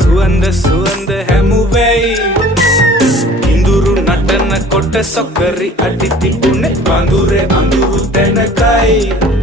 සුවඳ සුවඳ හැමුවෙයි ඉඳුරු නටන කොට සොකරි අඩි තිබුණේ වඳුරේ අඳුරු තැනකයි